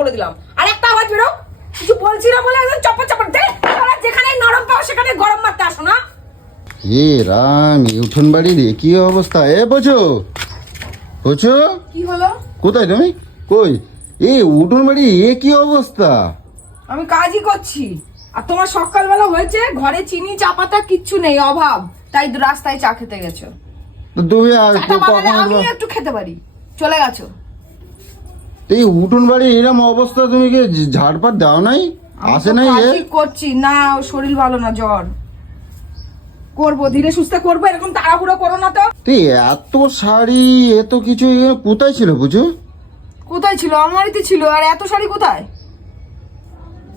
বলে দিলাম। আর একটা আওয়াজ বেরো। কিছু বলছি না বলে একদম চপর চপর দে তোরা যেখানে নরম পাও সেখানে গরম মারতে আসো না। এ রাম এই উঠোন বাড়ির এ কি অবস্থা? এ বোঝো বোঝো। কি হলো? কোথায় তুমি? কই? এ উঠোন বাড়ি এ কি অবস্থা? আমি কাজই করছি। আর তোমার সকালবেলা হয়েছে ঘরে চিনি চা পাতা কিচ্ছু নেই অভাব। তাই রাস্তায় চা খেতে গেছো। তুমি আর কখন আমি একটু খেতে পারি। চলে গেছো। এই উঠোন বাড়ি এরম অবস্থা তুমি কি ঝাড়পাট দাও নাই? আসে নাই এ? করছি না শরীর ভালো না জ্বর। করব ধীরে সুস্থে করব এরকম তাড়াহুড়ো করো না তো। তুই এত শাড়ি এত কিছু কোথায় ছিল বুঝো? কোথায় ছিল? আমারই ছিল আর এত শাড়ি কোথায়?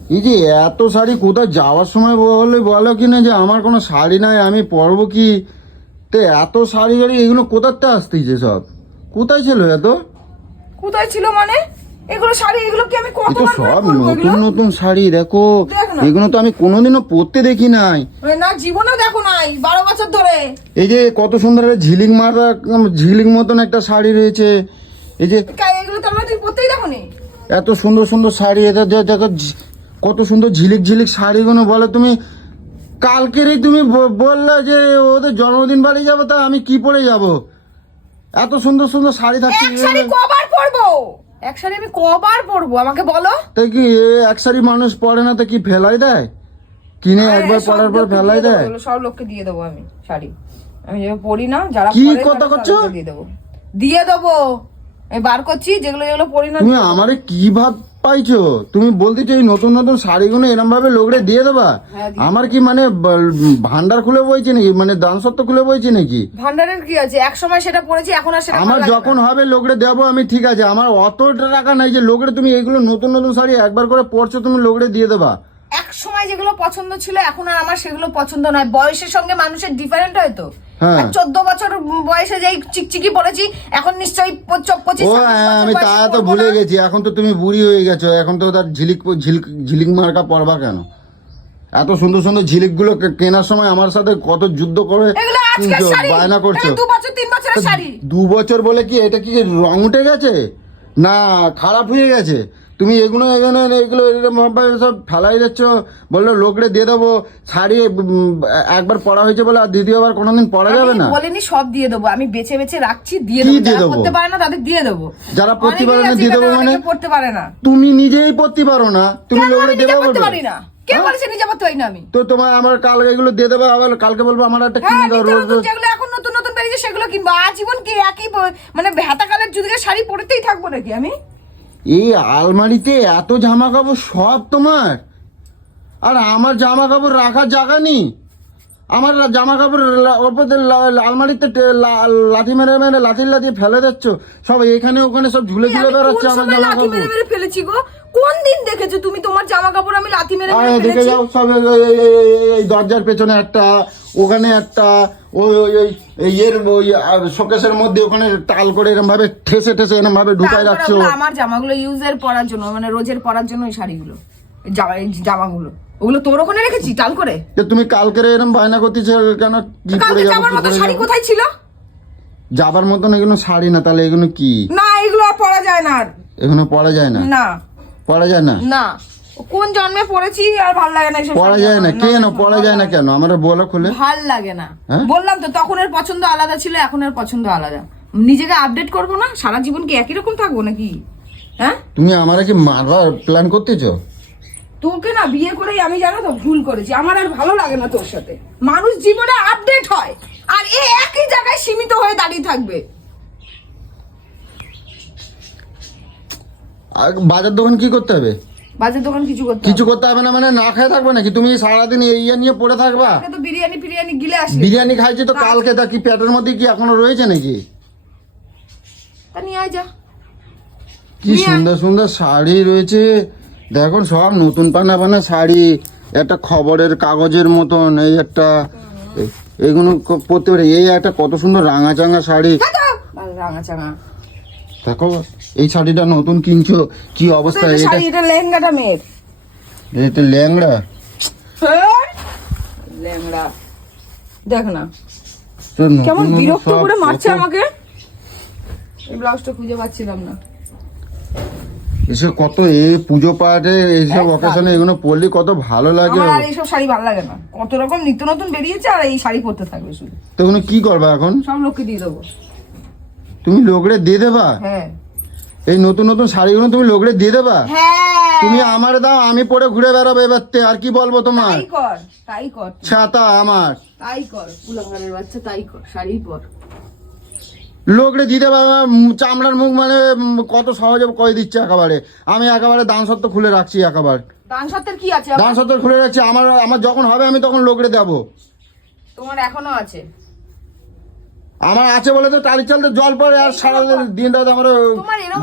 এই যে এত শাড়ি কোথায় যাওয়ার সময় বলে বলো কি না যে আমার কোনো শাড়ি নাই আমি পরবো কি? তো এত শাড়ি গাড়ি এগুলো কোথাতে আসতেছে সব? কোথায় ছিল এত? কোথায় ছিল মানে? এগুলো শাড়ি এগুলো কি আমি কতবার সব নতুন নতুন শাড়ি দেখো। এগুলো তো আমি কোনোদিনও পরতে দেখি নাই। না জীবনেও দেখো নাই বারো বছর ধরে। এই যে কত সুন্দর ঝিলিক মারা ঝিলিক মতন একটা শাড়ি রয়েছে। এই যে এগুলো তো আমরা পরতেই দেখো এত সুন্দর সুন্দর শাড়ি এটা দেখো কত সুন্দর ঝিলিক ঝিলিক শাড়িগুলো বলো তুমি। কালকেরই তুমি বললে যে ওদের জন্মদিন বাড়ি যাব তা আমি কি পরে যাব? এত সুন্দর সুন্দর শাড়ি থাকছে এক শাড়ি কবার পরবো? এক শাড়ি আমি কবার পরবো আমাকে বলো। তাই কি এ এক শাড়ি মানুষ পরে না তো কি ফেলাই দেয়? কিনে একবার পরার পর ফেলাই দেয়? সব লোককে দিয়ে দেবো আমি শাড়ি। আমি যে পরি না যারা কি কথা করছ? দিয়ে দেবো। দিয়ে দেবো। আমি বার করছি যেগুলো যেগুলো পরি না তুমি আমারে কি ভাব পাইছো? তুমি বলতেছো এই নতুন নতুন শাড়িগুলো এরম ভাবে লোকরে দিয়ে দেবা? হ্যাঁ, আমার কি মানে ভান্ডার খুলে বইছে নাকি? মানে দান সত্ত্ব খুলে বইছে নাকি? ভান্ডারের কি আছে? এক সময় সেটা পরেছি এখন আর সেটা আমার। যখন হবে লোকরে দেবো আমি ঠিক আছে। আমার অত টাকা নাই যে লোকরে তুমি এইগুলো নতুন নতুন শাড়ি একবার করে পরছো তুমি লোকরে দিয়ে দেবা। এক সময় যেগুলো পছন্দ ছিল এখন আর আমার সেগুলো পছন্দ নয়। বয়সের সঙ্গে মানুষের ডিফারেন্ট হয় তো। চোদ্দ বছর বয়সে যেই চিকচিকি পড়েছি এখন নিশ্চয়ই পঁচ- পঁচিশ হ্যাঁ, আমি তা তো ভুলে গেছি এখন তো তুমি বুড়ি হয়ে গেছো এখন তো তার ঝিলিক ঝিলিক ঝিলিক মার্কা পরবা কেন? এত সুন্দর সুন্দর ঝিলিকগুলো কেনার সময় আমার সাথে কত যুদ্ধ করে বায়না করছ? দু বছর বলে কি এটা কি রং উঠে গেছে? না খারাপ হয়ে গেছে। তুমি এগুলো এগুলো এগুলো সব ফেলাই দিচ্ছ বলল লোকরে দিয়ে দেবো শাড়ি একবার পড়া হয়েছে বলে আর দ্বিতীয়বার কোনোদিন পরা যাবে না? বলিনি সব দিয়ে দেবো আমি বেছে বেছে রাখছি দিয়ে দেবো। যারা? পড়তে পারে না তাদের দিয়ে দেবো। যারা পড়তে পারে না দিয়ে দেবো মানে? পড়তে পারে না। তুমি নিজেই পড়তে পারো না তুমি লোকরে আমি নিজে দেবো পড়তে পারি না? কে হ্যাঁ? বলেছে নিজে পড়তে পারি না আমি? তো তোমার আমার কাল এগুলো দিয়ে দেবো আবার কালকে বলব আমার একটা হ্যাঁ কিনে দাও রোজ রোজ। এখন নতুন নতুন বেরিয়েছে সেগুলো কিনবো। আজীবন কি একই মানে যুগে শাড়ি পরতেই থাকব নাকি আমি? এই আলমারিতে এত জামা কাপড় সব তোমার। আর আমার জামা কাপড় রাখার জায়গা নেই। আমার জামা কাপড় আলমারিতে লাথি মেরে মেরে লাথি লাথি ফেলে দিচ্ছ। সব এখানে ওখানে সব ঝুলে ঝুলে বেরোচ্ছে বেড়াচ্ছে আমার জামা কাপড় ফেলেছি গো? কোন দিন দেখেছ তুমি আমি লাথি মেরে মেরে ফেলেছি। যাও সব এই- এই- এই- এই- এই দরজার পেছনে একটা ওখানে একটা ওই ওই ওই এই এর ওই শোকেশের মধ্যে ওখানে টাল করে এরকম ভাবে ঠেসে ঠেসে এরকম ভাবে তারপরে রাখছো। ওগুলো আমার জামাগুলো ইউজের পরার জন্য মানে রোজের পরার জন্য ওই শাড়িগুলো এই জামা এই জামাগুলো। ওগুলো তোর ওখানে রেখেছি টাল করে? যে তুমি কালকে এরকম বায়না করতেছ কেন কি পরে কালকে যাব কি মতো পরে শাড়ি যাব? কোথায় ছিল? যাবার মতন এগুলো শাড়ি না তাহলে এগুলো কি? না এগুলো আর পরা যায় না আর। এগুলো পরা যায় না? না। পরা যায় না? না। কোন জন্মে পড়েছি আর ভালো লাগে না পরা যায় না। কেন? পরা যায় না কেন? আমরা বলো খুলে। ভালো লাগে না। হ্যাঁ? বললাম তো তখনের পছন্দ আলাদা ছিল এখনের পছন্দ আলাদা। নিজেকে আপডেট করব না? সারা জীবন কি একই রকম থাকব নাকি? হ্যাঁ? তুমি আমারা কি মারবার প্ল্যান করতেছো? তোকে না বিয়ে করেই আমি জানো তো ভুল করেছি। আমার আর ভালো লাগে না তোর সাথে। মানুষ জীবনে আপডেট হয় আর এ একই জায়গায় সীমিত হয়ে দাঁড়িয়ে থাকবে। আর বাজার দোকান কি করতে হবে? বাজার দোকান কিছু করতে কিছু করতে হবে না মানে না খেয়ে থাকবে নাকি? তুমি সারাদিন এই ইয়ে নিয়ে পড়ে থাকবা? তো বিরিয়ানি ফিরিয়ানি গিলে আসি। বিরিয়ানি খাইছি তো কালকে তা কি পেটের মধ্যে কি এখনও রয়েছে নাকি? তা নিয়ে আয় যা। কি সুন্দর সুন্দর শাড়ি রয়েছে। দেখো সব নতুন পানা পানা শাড়ি। একটা খবরের কাগজের মতন এই একটা এ- এগুলো ক- পরতে পারে। এই একটা কত সুন্দর রাঙা চাঙা শাড়ি। হ্যাঁ রাঙা চাঙা। দেখো। এই শাড়িটা নতুন কিনছো? কি অবস্থা? এটা এটা লেহেঙ্গাটা মেয়ের। এটা ল্যাংড়া হ্যাঁ? লেহেঙ্গা। দেখ না। কেমন বিরক্ত করে মারছে আমাকে। এই ব্লাউজটা খুঁজে পাচ্ছিলাম না। এসব কত এ পুজো পাঠে এইসব। অকেশনে এগুলো পরলে কত ভালো লাগে আমার আর এইসব শাড়ি ভালো লাগে না। কত রকম নিত্য নতুন বেরিয়েছে আর এই শাড়ি পরতে থাকবে শুধু। তো কি করবা এখন? সব লোককে দিয়ে দেবো। তুমি লোকরে দিয়ে দেবা? হ্যাঁ। এই নতুন নতুন শাড়িগুলো তুমি লোকরে দিয়ে দেবা? হ্যাঁ। তুমি আমার দাও আমি পরে ঘুরে বেড়াবো এবারতে আর কি বলব তোমার? তাই কর তাই কর। ছাতা আমার। তাই কর কুলাঙ্গারের বাচ্চা তাই কর শাড়ি পর। লোকরে দিতে চামড়ার মুখ মানে কত সহজে কয়ে দিচ্ছে একেবারে। আমি একেবারে দান সত্ত্ব খুলে রাখছি একেবারে। দান সত্ত্বের কি আছে? দান সত্ত্ব খুলে রাখছি আমার আমার যখন হবে আমি তখন লোকরে দেবো। তোমার এখনও আছে। আমার আছে বলে তো টালি চালতে জল পড়ে আর সারা দিন রাত আমার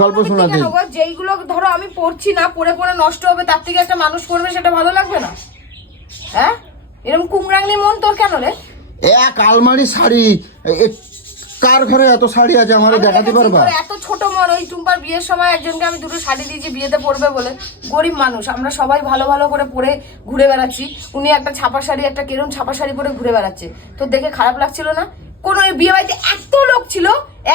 গল্প শোনাতে। কেন যেইগুলো ধরো আমি পড়ছি না পড়ে পড়ে নষ্ট হবে তার থেকে একটা মানুষ করবে সেটা ভালো লাগবে না? হ্যাঁ? এরকম কুমড়াংনি মন তোর কেন রে? এক আলমারি শাড়ি কার ঘরে এত শাড়ি আছে আমার দেখাতে পারবা? এত ছোট মন ওই টুম্পার বিয়ের সময় একজনকে আমি দুটো শাড়ি দিয়েছি বিয়েতে পরবে বলে। গরিব মানুষ আমরা সবাই ভালো ভালো করে পরে ঘুরে বেড়াচ্ছি। উনি একটা ছাপা শাড়ি একটা কেরম ছাপা শাড়ি পরে ঘুরে বেড়াচ্ছে। তো দেখে খারাপ লাগছিল না? কোন বিয়ে বাড়িতে এত লোক ছিল,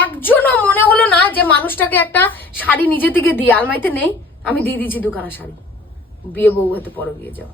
একজনও মনে হলো না যে মানুষটাকে একটা শাড়ি নিজে থেকে দিয়ে, আলমারিতে নেই, আমি দিয়ে দিয়েছি দুখানা শাড়ি। বিয়ে বউ হতে পরে গিয়ে যাও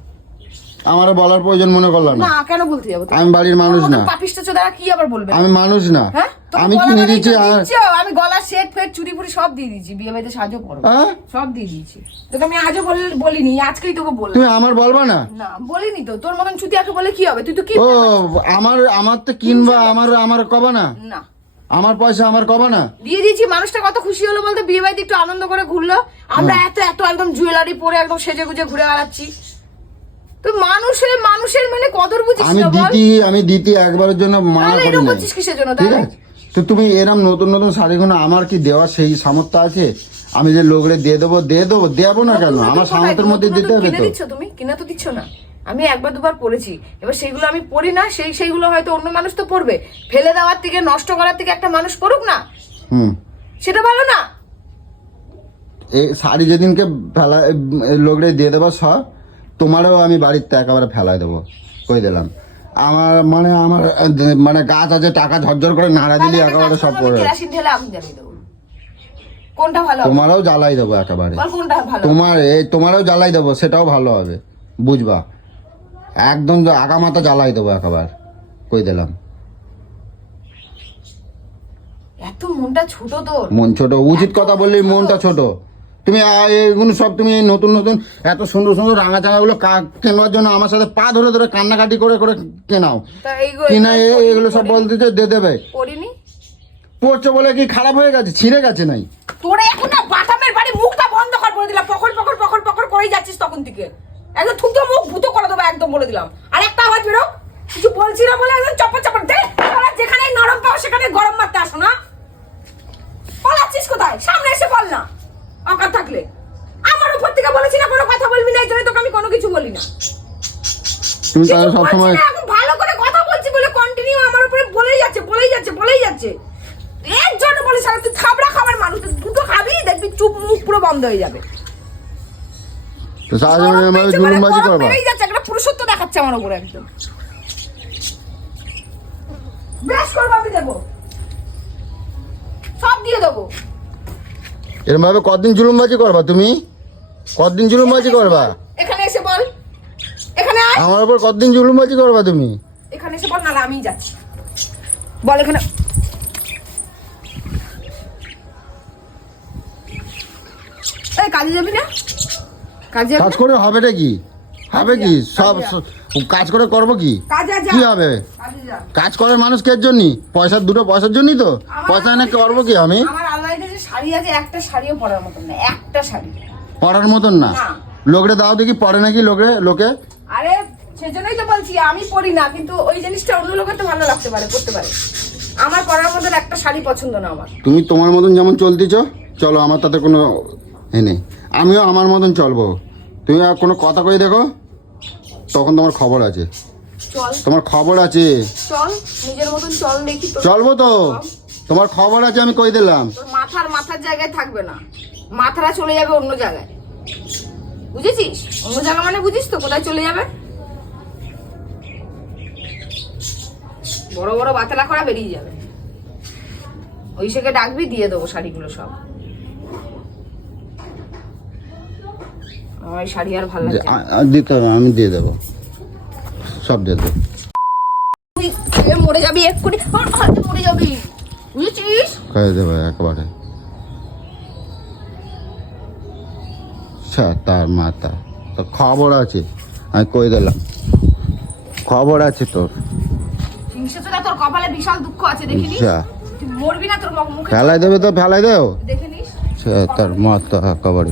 আমার বলার প্রয়োজন মনে করলাম না। কেন বলতে যাব? আমি বাড়ির মানুষ না। পাপিষ্ট চোদারা কি আবার বলবে? আমি মানুষ না। হ্যাঁ? আমি কিনে বানিয়ে দিচ্ছি দিচ্ছ, আমি গলা সেট ফেট চুরি ফুরি সব দিয়ে দিয়েছি। বিয়ে বাড়িতে সাহায্য করো। হ্যাঁ? সব দিয়ে দিয়েছি। তোকে আমি আজও বল- বলিনি আজকেই তোকে বললাম। তুমি আমার বলবা না? না বলিনি তো। তোর মতন ছুটি আকে বলে কি হবে? তুই তো কি ও আমার আমার তো কিনবা আমার আমার কবা না? না। আমার পয়সা আমার কবা না? দিয়ে দিয়েছি মানুষটা কত খুশি হলো বলতে? বিয়ে বাড়িতে একটু আনন্দ করে ঘুরলো। আমরা এত এত একদম জুয়েলারি পরে একদম সেজে গুজে ঘুরে বেড়াচ্ছি। তুই মানুষের মানুষের মানে কদর বুঝিস আমি না বল। দিতি আমি দিতি একবারের জন্য মানা তাহলে করি এরকম করছিস কিসের জন্য ঠিক আছে। তো তুমি এরম নতুন নতুন শাড়িগুলো আমার কি দেওয়ার সেই সামর্থ্য আছে? আমি যে লোকরে দিয়ে দেবো দিয়ে দেবো দেবো না কেন? নতুন আমার নতুন সামর্থ্যের কোথায়? মধ্যে নতুন দিতে নতুন হবে কিনে তো। দিচ্ছ তুমি? কিনে তো দিচ্ছ না। আমি একবার দুবার পড়েছি এবার সেইগুলো আমি পড়ি না সেই সেইগুলো হয়তো অন্য মানুষ তো পড়বে ফেলে দেওয়ার থেকে নষ্ট করার থেকে একটা মানুষ পড়ুক না। হুম। সেটা ভালো না। এই শাড়ি যেদিনকে ফেলা লোকরে দিয়ে দেবো সব তোমারও আমি বাড়িতে একেবারে ফেলাই দেবো কই দিলাম। আমার মানে আমার মানে গাছ আছে টাকা ঝরঝর করে নাড়া দিলি একেবারে সব করে? তোমারও জ্বালাই দেবো একেবারে? তোমার এই তোমারও জ্বালাই দেবো সেটাও ভালো হবে বুঝবা? একদম আগা মাথা জ্বালাই দেবো একেবারে কই দিলাম। এত মনটা ছোট তোর। মন ছোট উচিত কথা বললে মনটা ছোট। তুমি এগুলো সব তুমি নতুন নতুন এত সুন্দর সুন্দর রাঙা চাঙাগুলো কেনার জন্য আমার সাথে পা ধরে ধরে কান্নাকাটি করে করে কেনাও। কিনা এগুলো সব বলতে দিয়ে দেবে। পড়ছে বলে কি খারাপ হয়ে গেছে? ছিঁড়ে গেছে নাই? তোরে এখন না বাটামের বাড়ি মুখটা বন্ধ কর বলে দিলাম। পকড় পকড় পকড় পকড় করেই যাচ্ছিস তখন থেকে। একদম থুতো মুখ ভূত করে দেবো একদম বলে দিলাম। আর একটা আওয়াজ বেরো। কিছু বলছি না বলে একদম চপর চপর দে যেখানে নরম পাও সেখানে গরম মারতে আসো না। পালাচ্ছিস কোথায়? সামনে এসে বল না। অকার থাকলে। আমার উপর থেকে বলেছি না কোনো কথা বলবি না এই জন্য তোকে আমি কোনো কিছু বলি না। তুমি তাহলে বলছি সবসময় না, এখন ভালো করে কথা বলছি বলে কন্টিনিউ আমার উপরে বলেই যাচ্ছে বলেই যাচ্ছে বলেই যাচ্ছে। এর জন্য বলিস আর তুই খাবড়া খাবার মানুষ দুটো খাবি দেখবি চুপ মুখ পুরো বন্ধ হয়ে যাবে। তো সারা জীবন পেয়েছে জুলুমবাজি করবা? বেড়েই যাচ্ছে একটা পুরুষত্ব দেখাচ্ছে আমার উপরে একদম। বেশ করব আমি দেবো। সব দিয়ে দেবো। এরকম ভাবে কতদিন জুলুমবাজি করবা তুমি? কতদিন জুলুমবাজি করবা? এখানে এসে বল। এখানে আয়। আমার উপর কতদিন জুলুমবাজি করবা তুমি? এখানে এসে বল না আমি যাচ্ছি। বল এখানে। এই কাজে যাবি না? কাজে কাজ? করে হবেটা কি? হবে কি? সব কাজে করে করব কি? কি হবে? কাজ করে মানুষ কে জন্য পয়সা দুটো পয়সার জন্যই তো? পয়সা এনে করব কি আমি? শাড়ি আছে একটা শাড়িও পরার মতন না একটা শাড়ি। পড়ার মতন না। লোকরে দাও দেখি পড়ে নাকি লোকে লোকে? আরে সেজন্যই তো বলছি আমি পরি না কিন্তু ওই জিনিসটা অন্য লোকের তো ভালো লাগতে পারে করতে পারে। আমার পরার মতন একটা শাড়ি পছন্দ না আমার। তুমি তোমার মতন যেমন চলতেছ চলো আমার তাতে কোনো এ নেই। আমিও আমার মতন চলবো। তুমি আর কোনো কথা কই দেখো তখন তোমার খবর আছে। চল। তোমার খবর আছে। চল নিজের মতন চল দেখি চলবো তো। তোমার খবর আছে আমি কই দিলাম? তোর মাথার মাথার জায়গায় থাকবে না। মাথাটা চলে যাবে অন্য জায়গায়। বুঝেছিস? অন্য জায়গা মানে বুঝিস তো কোথায় চলে যাবে? বড় বড় বাতেলা করা বেরিয়ে যাবে। ওই সেকে ডাকবি দিয়ে দেবো শাড়িগুলো সব। আমার শাড়ি আর ভালো আ- দিতে হবে আমি দিয়ে দেবো। সব দিয়ে দেবো। মরে যাবি এক্ষুনি। আমার মরে যাবি। বুঝেছিস দেবে একবারে। তার মাতা তো খবর আছে আমি কই দিলাম। খবর আছে তোর। হিংসেটা তোর কপালে বিশাল দুঃখ আছে দেখিনি? মরবি না তোর মুখে ফেলাই দেবে তো ফেলাই দেও। দেখে নিস আচ্ছা তার মাতা একেবারে